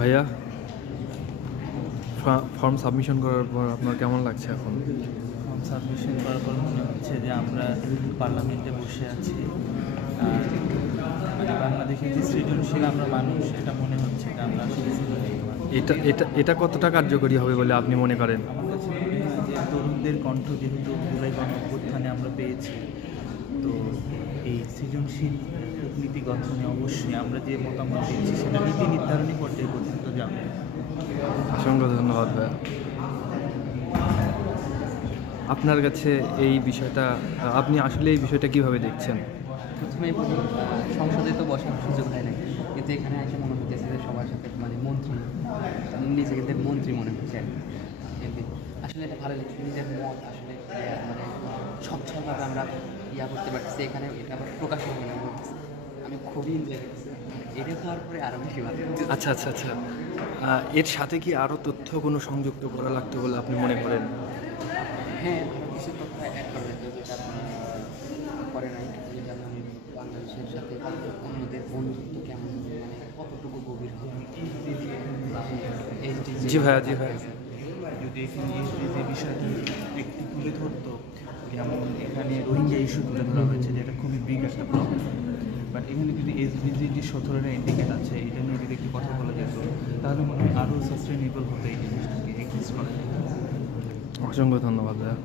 ভাইয়া, form submission করার পর আপনার কেমন লাগছে এখন? ফর্ম সাবমিশন করার পর মনে হচ্ছে যে আমরা পার্লামেন্টে বসে আছি। আর মানে বাংলাদেশের যে সৃজনশীল আমরা মানুষ, এটা মনে হচ্ছে যে আমরা আসলে সৃজনশীল মানুষ। এটা কতটা কার্যকরী হবে বলে আপনি মনে করেন? আমার কাছে মনে হয় যে তরুণদের কণ্ঠ যেহেতু জুলাই গণঅভ্যুত্থানে আমরা পেয়েছি, তো এই সৃজনশীল কূটনীতি গঠনে অবশ্যই আমরা যে মতামত দিচ্ছি সেটা নীতি নির্ধারণী পর্যায়ে পর্যন্ত যাবে। অসংখ্য ধন্যবাদ ভাইয়া। আপনার কাছে এই বিষয়টা, আপনি আসলে এই বিষয়টা কিভাবে দেখছেন? প্রথমেই বলি, সংসদে তো বসার সুযোগ হয় না, কিন্তু এখানে এসে মনে হচ্ছে যে সবার সাথে মানে মন্ত্রী, নিজেদের মন্ত্রী মনে হচ্ছে আর কি। এমনি আসলে এটা ভালো লাগছে, নিজের মত আসলে মানে স্বচ্ছভাবে আমরা করতে পারতেছি। এখানে এটা আবার প্রকাশ হবে না বলতেছে, আমি খুবই এনজয় করতেছি। এটা হওয়ার পরে আরও বেশি ভালো লাগছে। আচ্ছা আচ্ছা আচ্ছা, এর সাথে কি আরও তথ্য কোনো সংযুক্ত করা লাগতো বলে আপনি মনে করেন? হ্যাঁ, আরও কিছু তথ্য অ্যাড করা যেত যেটা করে নাই, যেমন বাংলাদেশের সাথে অন্যদের বন্ধুত্ব কেমন, মানে কতটুকু গভীর হবে। জি ভাইয়া, জি ভাইয়া। যদি এখানে যে বিষয়টা একটু তুলে ধরতো, যেমন এখানে রোহিঙ্গা ইস্যু তুলে ধরা হয়েছে, যেটা খুবই বিগ একটা প্রবলেম। বাট এখানে যদি এসডিজি যে 17টা ইন্ডিকেট আছে, এটা নিয়ে যদি একটু কথা বলা যেত, তাহলে মনে হয় আরও সাস্টেনেবল হতো এই জিনিসটাকে এক্সিস্ট করা। অসংখ্য ধন্যবাদ ভাইয়া।